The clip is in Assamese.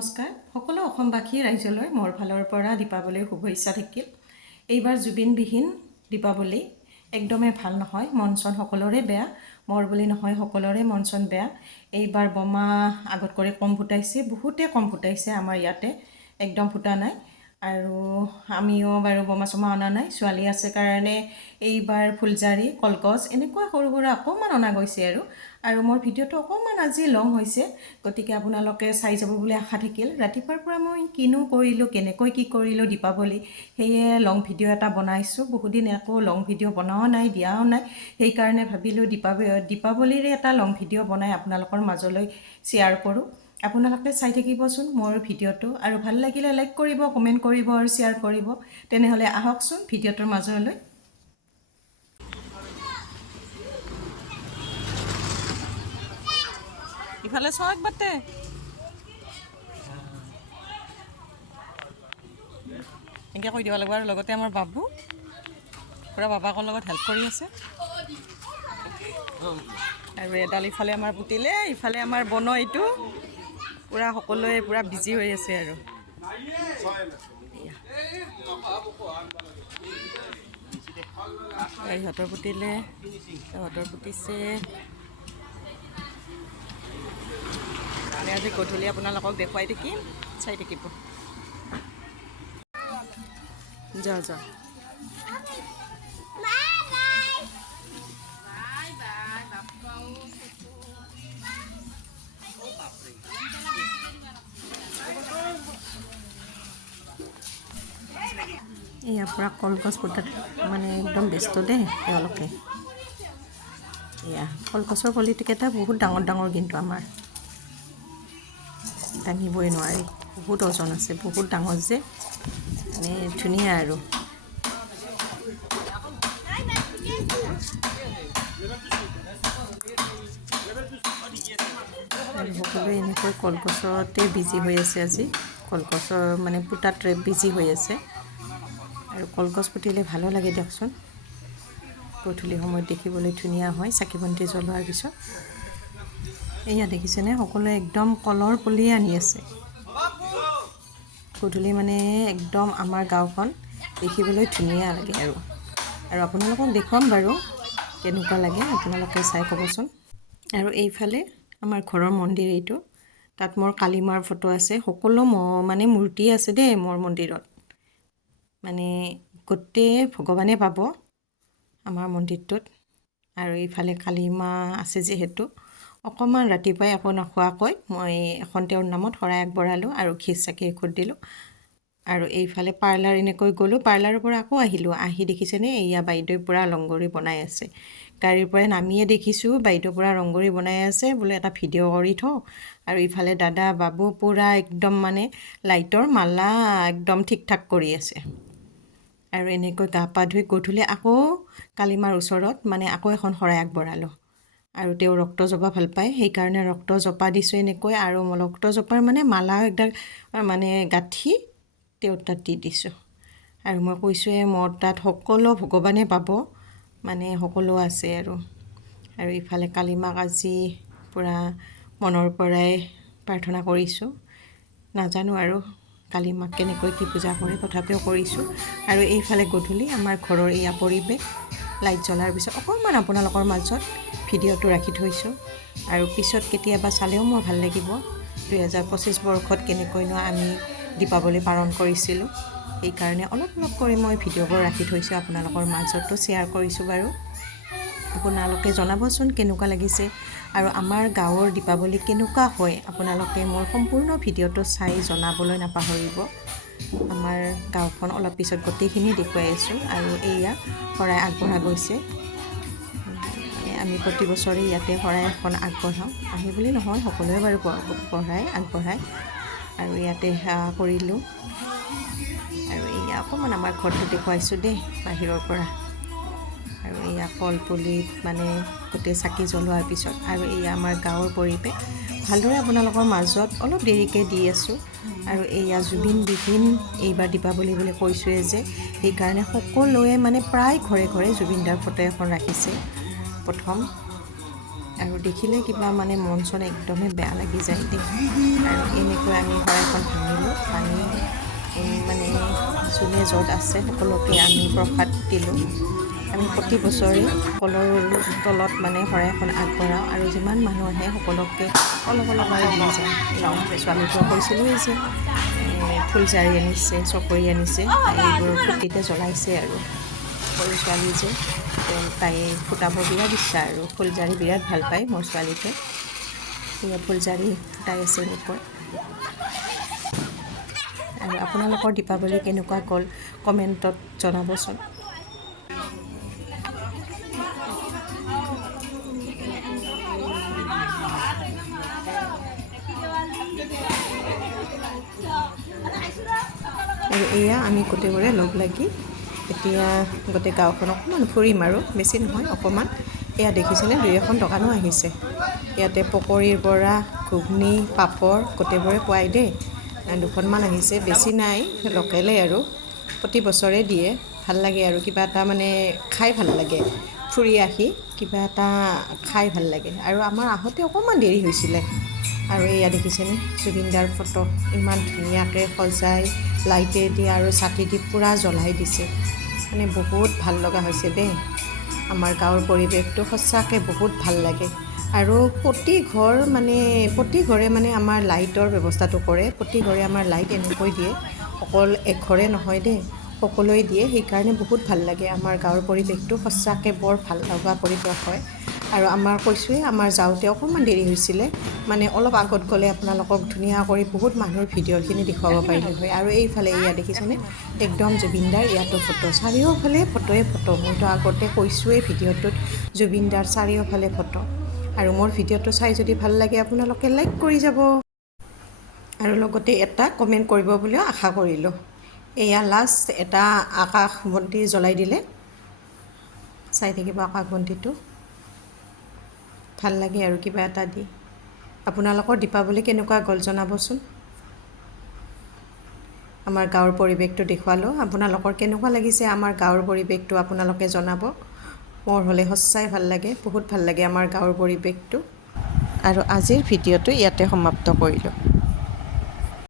নমস্কাৰ সকলো অসমবাসী ৰাইজলৈ মোৰ ফালৰ পৰা দীপাৱলীৰ শুভেচ্ছা থাকিল। এইবাৰ জুবিনবিহীন দীপাৱলী একদমেই ভাল নহয়, মন চন সকলোৰে বেয়া, মোৰ বুলি নহয় সকলোৰে মন চন বেয়া। এইবাৰ বোমা আগত কৰি কম ফুটাইছে, বহুতে কম ফুটাইছে, আমাৰ ইয়াতে একদম ফুটা নাই। আৰু আমিও বাৰু বোমা চমা অনা নাই, ছোৱালী আছে কাৰণে এইবাৰ ফুলজাৰি কলগছ এনেকুৱা সৰু সুৰা অকণমান অনা গৈছে আৰু মোৰ ভিডিঅ'টো অকণমান আজি লং হৈছে, গতিকে আপোনালোকে চাই যাব বুলি আশা থাকিল। ৰাতিপুৱাৰ পৰা মই কিনো কৰিলোঁ, কেনেকৈ কি কৰিলোঁ দীপাৱলী, সেয়ে লং ভিডিঅ' এটা বনাইছোঁ। বহুদিন একো লং ভিডিঅ' বনাও নাই, দিয়াও নাই, সেইকাৰণে ভাবিলোঁ দীপাৱলীৰে এটা লং ভিডিঅ' বনাই আপোনালোকৰ মাজলৈ শ্বেয়াৰ কৰোঁ। আপোনালোকে চাই থাকিবচোন মোৰ ভিডিঅ'টো, আৰু ভাল লাগিলে লাইক কৰিব, কমেণ্ট কৰিব আৰু শ্বেয়াৰ কৰিব। তেনেহ'লে আহকচোন ভিডিঅ'টোৰ মাজলৈ। ইফালে চাওক বাটে এনেকৈ কৈ দিব লাগিব। আৰু লগতে আমাৰ বাবু পূৰা বাবাকৰ লগত হেল্প কৰি আছে। আৰু এডাল ইফালে আমাৰ পুতিলে, ইফালে আমাৰ বন, এইটো পূৰা সকলোৱে পূৰা বিজি হৈ আছে। আৰু ইহঁতৰ পুতিলে, ইহঁতৰ পুতিছে। আজি গধূলি আপোনালোকক দেখুৱাই থাকিম, চাই থাকিব। যা যা ইয়াৰ পৰা কলগছ পুতাত মানে একদম ব্যস্ত দেই তেওঁলোকে। এয়া কলগছৰ পলিটিকেইটা বহুত ডাঙৰ ডাঙৰ, কিন্তু আমাৰ দাঙিবই নোৱাৰি, বহুত ওজন আছে, বহুত ডাঙৰ যে, মানে ধুনীয়া। আৰু সকলোৱে এনেকৈ কলগছতে বিজি হৈ আছে আজি, কলগছৰ মানে পুতাত বিজি হৈ আছে। আৰু কলগছ পুতিলে ভালো লাগে দিয়কচোন, গধূলি সময়ত দেখিবলৈ ধুনীয়া হয় চাকি বন্তি জ্বলোৱাৰ পিছত। এয়া দেখিছেনে, সকলোৱে একদম কলৰ পুলিয়ে আনি আছে। গধূলি মানে একদম আমাৰ গাঁওখন দেখিবলৈ ধুনীয়া লাগে। আৰু আপোনালোকক দেখুৱাম বাৰু কেনেকুৱা লাগে, আপোনালোকে চাই ক'বচোন। আৰু এইফালে আমাৰ ঘৰৰ মন্দিৰ, এইটো তাত মোৰ কালী মাৰ ফটো আছে, সকলো মানে মূৰ্তি আছে দেই মোৰ মন্দিৰত, মানে গোটেই ভগৱানে পাব আমাৰ মন্দিৰটোত। আৰু এইফালে কালী মা আছে যিহেতু, অকণমান ৰাতিপুৱাই একো নোখোৱাকৈ মই এখন তেওঁৰ নামত শৰাই আগবঢ়ালোঁ আৰু খিচ চাকি এখুত দিলোঁ। আৰু এইফালে পাৰ্লাৰ এনেকৈ গ'লোঁ, পাৰ্লাৰৰ পৰা আকৌ আহিলোঁ। আহি দেখিছেনে, এয়া বাইদেৱে পূৰা ৰংগলী বনাই আছে। গাড়ীৰ পৰা নামিয়ে দেখিছোঁ বাইদেউ পূৰা ৰংগলী বনাই আছে, বোলে এটা ভিডিঅ' কৰি থওঁ। আৰু ইফালে দাদা বাবু পূৰা একদম মানে লাইটৰ মালা একদম ঠিক ঠাক কৰি আছে। আৰু এনেকৈ গা পা ধুই গধূলি আকৌ কালীমাৰ ওচৰত মানে আকৌ এখন শৰাই আগবঢ়ালোঁ। আৰু তেওঁ ৰক্তজপা ভাল পায়, সেইকাৰণে ৰক্তজপা দিছোঁ এনেকৈ। আৰু ৰক্তজপাৰ মানে মালা একদম মানে গাঁঠি তেওঁৰ তাত দি দিছোঁ। আৰু মই কৈছোঁৱে মোৰ তাত সকলো ভগৱানে পাব, মানে সকলো আছে। আৰু ইফালে কালী মাক আজি পূৰা মনৰ পৰাই প্ৰাৰ্থনা কৰিছোঁ। নাজানো আৰু কালী মাক কেনেকৈ কি পূজা কৰে, তথাপিও কৰিছোঁ। আৰু এইফালে গধূলি আমাৰ ঘৰৰ এয়া পৰিৱেশ, লাইট জ্বলাৰ পিছত অকণমান আপোনালোকৰ মাজত ভিডিঅ'টো ৰাখি থৈছোঁ। আৰু পিছত কেতিয়াবা চালেও মোৰ ভাল লাগিব, 2025 বৰ্ষত কেনেকৈনো আমি দীপাৱলী পালন কৰিছিলোঁ। সেইকাৰণে অলপ অলপ কৰি মই ভিডিঅ'বোৰ ৰাখি থৈছোঁ, আপোনালোকৰ মাজতো শ্বেয়াৰ কৰিছোঁ বাৰু। আপোনালোকে জনাবচোন কেনেকুৱা লাগিছে, আৰু আমাৰ গাঁৱৰ দীপাৱলী কেনেকুৱা হয় আপোনালোকে মোৰ সম্পূৰ্ণ ভিডিঅ'টো চাই জনাবলৈ নাপাহৰিব। আমাৰ গাঁওখন অলপ পিছত গোটেইখিনি দেখুৱাই আছোঁ। আৰু এয়া শৰাই আগবঢ়া গৈছে, আমি প্ৰতি বছৰে ইয়াতে শৰাই এখন আগবঢ়াওঁ, আমি বুলি নহয় সকলোৱে বাৰু আগবঢ়ায়। আৰু ইয়াতে সেৱা কৰিলোঁ। আৰু এয়া অকণমান আমাৰ ঘৰটো দেখুৱাইছোঁ দেই বাহিৰৰ পৰা। আৰু এয়া কলপুলিত মানে গোটেই চাকি জ্বলোৱাৰ পিছত। আৰু এয়া আমাৰ গাঁৱৰ পৰিৱেশ ভালদৰে আপোনালোকৰ মাজত অলপ দেৰিকৈ দি আছোঁ। আৰু এয়া জুবিনবিহীন এইবাৰ দীপাৱলী বুলি কৈছোঁৱে যে, সেইকাৰণে সকলোৱে মানে প্ৰায় ঘৰে ঘৰে জুবিনদাৰ ফটো এখন ৰাখিছে প্ৰথম। আৰু দেখিলে কিবা মানে মন চন একদমেই বেয়া লাগি যায় দেই। আৰু এনেকৈ আমি শৰাইখন ভাঙিলোঁ, ভাঙি মানে যোনে য'ত আছে সকলোকে আমি প্ৰসাদ দিলোঁ। আমি প্ৰতি বছৰে কলৰ তলত মানে শৰাইখন আগবঢ়াওঁ আৰু যিমান মানুহ আহে সকলোকে অলপ অলপকৈ দি যায়। ছোৱালীটোৱে কৈছিলোঁৱেই যে ফুলজাৰি আনিছে, চকৰি আনিছে, এইবোৰ ফূৰ্তিতে জ্বলাইছে আৰু সৰু ছোৱালী যে তাই ফুটাব বিৰাট ইচ্ছা আৰু ফুলজাৰি বিৰাট ভাল পায় মোৰ ছোৱালীটোৱে। সেয়া ফুলজাৰি ফুটাই আছে এনেকৈ। আৰু আপোনালোকৰ দীপাৱলী কেনেকুৱা গ'ল কমেণ্টত জনাবচোন। আৰু এয়া আমি গোটেইবোৰে লগ লাগি এতিয়া গোটেই গাঁওখন অকণমান ফুৰিম আৰু বেছি নহয় অকণমান। এয়া দেখিছেনে দুই এখন দোকানো আহিছে। ইয়াতে পকৰীৰ পৰা ঘুগনি পাপৰ গোটেইবোৰে পোৱাই দেই। দুখনমান আহিছে, বেছি নাই, লোকেলেই আৰু প্ৰতি বছৰে দিয়ে। ভাল লাগে আৰু কিবা এটা মানে খাই ভাল লাগে, ফুৰি আহি কিবা এটা খাই ভাল লাগে। আৰু আমাৰ আহোঁতে অকণমান দেৰি হৈছিলে। আৰু এয়া দেখিছেনে জুবিনদাৰ ফটো ইমান ধুনীয়াকৈ সজাই লাইটেদি আৰু চাকি দি পূৰা জ্বলাই দিছে। মানে বহুত ভাল লগা হৈছে দেই। আমাৰ গাঁৱৰ পৰিৱেশটো সঁচাকৈ বহুত ভাল লাগে। আৰু প্ৰতি ঘৰে মানে আমাৰ লাইটৰ ব্যৱস্থাটো কৰে। প্ৰতি ঘৰে আমাৰ লাইট এনেকৈ দিয়ে, অকল এঘৰে নহয় দেই, সকলোৱে দিয়ে। সেইকাৰণে বহুত ভাল লাগে। আমাৰ গাঁৱৰ পৰিৱেশটো সঁচাকৈ বৰ ভাল লগা পৰিৱেশ হয়। আৰু আমাৰ কৈছোঁৱেই আমাৰ যাওঁতে অকণমান দেৰি হৈছিলে, মানে অলপ আগত গ'লে আপোনালোকক ধুনীয়া কৰি বহুত মানুহৰ ভিডিঅ'খিনি দেখুৱাব পাৰিলে হয়। আৰু এইফালে এয়া দেখিছেনে একদম জুবিনদাৰ ইয়াতো ফটো, চাৰিওফালে ফটোৱে ফটো। মইতো আগতে কৈছোঁৱেই ভিডিঅ'টোত জুবিনদাৰ চাৰিওফালে ফটো। আৰু মোৰ ভিডিঅ'টো চাই যদি ভাল লাগে আপোনালোকে লাইক কৰি যাব আৰু লগতে এটা কমেণ্ট কৰিব বুলিও আশা কৰিলোঁ। এয়া লাষ্ট এটা আকাশ বন্তি জ্বলাই দিলে, চাই থাকিব আকাশ বন্তিটো, ভাল লাগে আৰু কিবা এটা দি। আপোনালোকৰ দীপাৱলী কেনেকুৱা গ'ল জনাবচোন। আমাৰ গাঁৱৰ পৰিৱেশটো দেখুৱালোঁ। আপোনালোকৰ কেনেকুৱা লাগিছে আমাৰ গাঁৱৰ পৰিৱেশটো আপোনালোকে জনাব। মোৰ হ'লে সঁচাই ভাল লাগে, বহুত ভাল লাগে আমাৰ গাঁৱৰ পৰিৱেশটো। আৰু আজিৰ ভিডিঅ'টো ইয়াতে সমাপ্ত কৰিলোঁ।